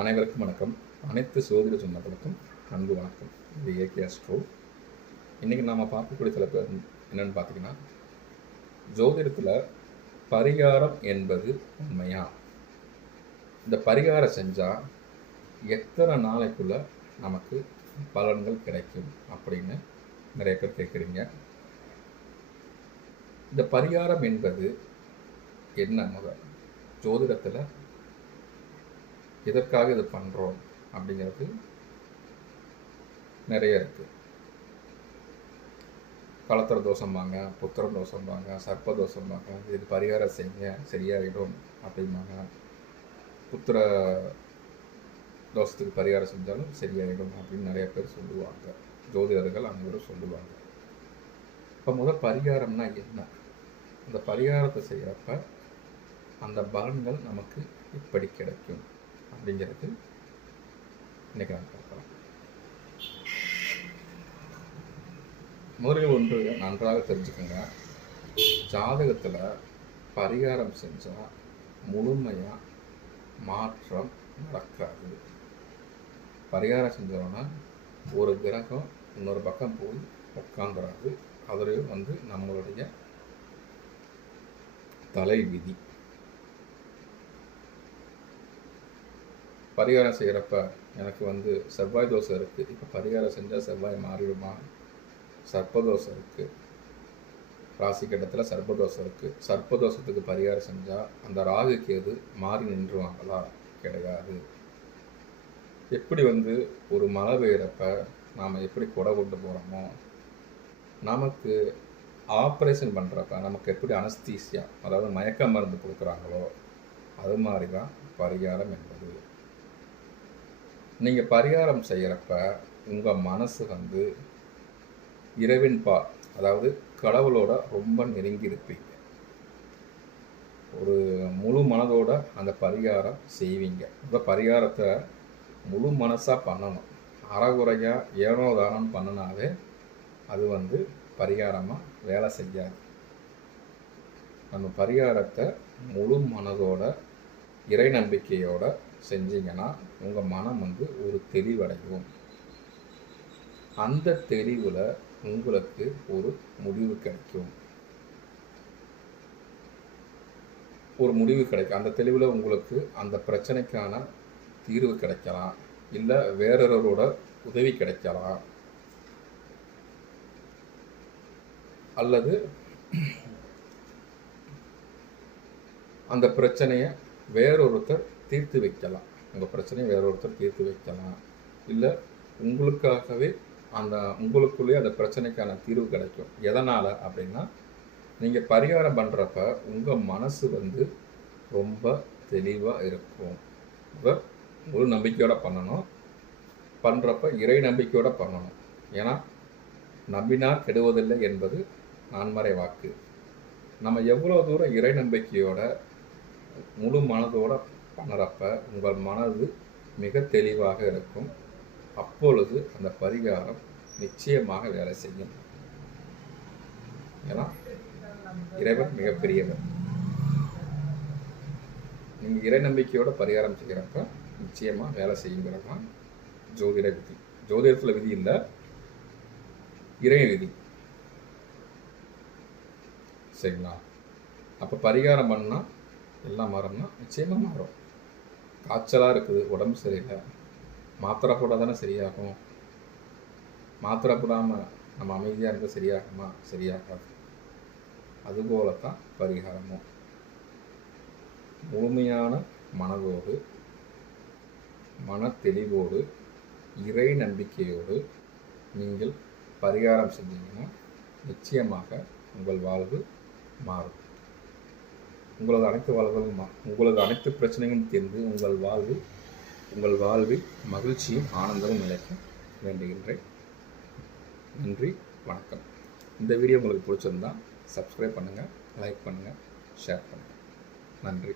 அனைவருக்கும் வணக்கம். அனைத்து சோதிட சொந்தங்களுக்கும் அன்பு வணக்கம். இது ஏகே அஸ்ட்ரோ. இன்றைக்கி நாம் பார்க்கக்கூடிய தலைப்பு என்னென்னு பார்த்தீங்கன்னா, ஜோதிடத்தில் பரிகாரம் என்பது உண்மையா? இந்த பரிகாரம் செஞ்சால் எத்தனை நாளைக்குள்ள நமக்கு பலன்கள் கிடைக்கும் அப்படின்னு நிறைய பேர் கேட்குறீங்க. இந்த பரிகாரம் என்பது என்ன? முதல் ஜோதிடத்தில் எதற்காக இது பண்ணுறோம் அப்படிங்கிறது நிறைய இருக்குது. கலத்திர தோஷம்பாங்க, புத்திர தோஷம்பாங்க, சர்ப்ப தோஷம்பாங்க. இதுக்கு பரிகாரம் செய்ய சரியாயிடும் அப்படிம்பாங்க. புத்திர தோஷத்துக்கு பரிகாரம் செஞ்சாலும் சரியாயிடும் அப்படின்னு நிறைய பேர் சொல்லுவாங்க. ஜோதிடர்கள் அனைவரும் சொல்லுவாங்க. இப்போ முதல் பரிகாரம்னா என்ன? அந்த பரிகாரத்தை செய்கிறப்ப அந்த பலன்கள் நமக்கு எப்படி கிடைக்கும் அப்படிங்கிறது இன்னைக்கு நான் பார்க்கலாம். முதலில் ஒன்று நன்றாக தெரிஞ்சுக்கோங்க. ஜாதகத்தில் பரிகாரம் செஞ்சால் முழுமையாக மாற்றம் நடக்காது. பரிகாரம் செஞ்சோன்னா ஒரு கிரகம் இன்னொரு பக்கம் போய் உட்காந்துடாது. அதுலேயும் நம்மளுடைய தலை விதி. பரிகாரம் செய்கிறப்ப எனக்கு செவ்வாய் தோசை இருக்குது, இப்போ பரிகாரம் செஞ்சால் செவ்வாய் மாறிடுமா? சர்ப்பதோஷம் இருக்குது, ராசி கட்டத்தில் சர்ப்பதோஷம் இருக்குது. சர்ப்பதோஷத்துக்கு பரிகாரம் செஞ்சால் அந்த ராகு கேது மாறி நின்றுவாங்களா? கிடையாது. எப்படி ஒரு மழை பெய்கிறப்ப நாம் எப்படி கொடை கொண்டு போகிறோமோ, நமக்கு ஆப்ரேஷன் பண்ணுறப்ப நமக்கு எப்படி அனஸ்தீசியா, அதாவது மயக்க மருந்து கொடுக்குறாங்களோ, அது மாதிரி தான் பரிகாரம் என்பது. நீங்கள் பரிகாரம் செய்கிறப்ப உங்கள் மனசு இறைவன் அதாவது கடவுளோட ரொம்ப நெருங்கி இருப்பீங்க. ஒரு முழு மனதோட அந்த பரிகாரம் செய்வீங்க. இந்த பரிகாரத்தை முழு மனசாக பண்ணணும். அறகுறையாக ஏனோ தானம் பண்ணினாவே அது பரிகாரமாக வேலை செய்யாது. நம்ம பரிகாரத்தை முழு மனதோட இறை நம்பிக்கையோட செஞ்சீங்கன்னா உங்கள் மனம் ஒரு தெளிவடையும். அந்த தெளிவில் உங்களுக்கு ஒரு முடிவு கிடைக்கும். அந்த தெளிவில் உங்களுக்கு அந்த பிரச்சனைக்கான தீர்வு கிடைக்கலாம், இல்லை வேறொருவரோட உதவி கிடைக்கலாம், அல்லது அந்த பிரச்சனையை வேறொருத்தர் தீர்த்து வைக்கலாம். உங்கள் பிரச்சனையை வேறொருத்தர் தீர்த்து வைக்கலாம், இல்லை உங்களுக்காகவே உங்களுக்குள்ளேயே அந்த பிரச்சனைக்கான தீர்வு கிடைக்கும். எதனால் அப்படின்னா, நீங்கள் பரிகாரம் பண்ணுறப்ப உங்கள் மனசு ரொம்ப தெளிவாக இருக்கும். முழு நம்பிக்கையோடு பண்ணணும். பண்ணுறப்ப இறை நம்பிக்கையோடு பண்ணணும். ஏன்னா நம்பினார் கெடுவதில்லை என்பது நான்மறை வாக்கு. நம்ம எவ்வளோ தூரம் இறை நம்பிக்கையோட முழு மனதோடு பண்ணுறப்ப உங்கள் மனது மிக தெளிவாக இருக்கும். அப்பொழுது அந்த பரிகாரம் நிச்சயமாக வேலை செய்யும். ஏன்னா இறைவன் மிகப்பெரியவர். நீங்கள் இறை நம்பிக்கையோட பரிகாரம் செய்கிறப்ப நிச்சயமாக வேலை செய்யுங்கிறது தான் ஜோதிட விதி. ஜோதிடத்தில் விதி இல்லை, இறை விதி. சரிங்களா? அப்போ பரிகாரம் பண்ணால் எல்லாம் மாறும்னா நிச்சயமாக மாறும். காய்ச்சலாக இருக்குது, உடம்பு சரியில்லை, மாத்திரை போட்டால் தானே சரியாகும். மாத்திரை போடாமல் நம்ம அமைதியாக இருந்தால் சரியாகுமா? சரியாகாது. அதுபோல தான் பரிகாரமும். முழுமையான மனதோடு, மன தெளிவோடு, இறை நம்பிக்கையோடு நீங்கள் பரிகாரம் செஞ்சீங்கன்னா நிச்சயமாக உங்கள் வாழ்வு மாறும். உங்களது அனைத்து பிரச்சனைகளும் தீர்ந்து உங்கள் வாழ்வில் மகிழ்ச்சியும் ஆனந்தமும் நிலைக்க வேண்டுகின்றேன். நன்றி, வணக்கம். இந்த வீடியோ உங்களுக்கு பிடிச்சிருந்தா சப்ஸ்கிரைப் பண்ணுங்கள், லைக் பண்ணுங்கள், ஷேர் பண்ணுங்கள். நன்றி.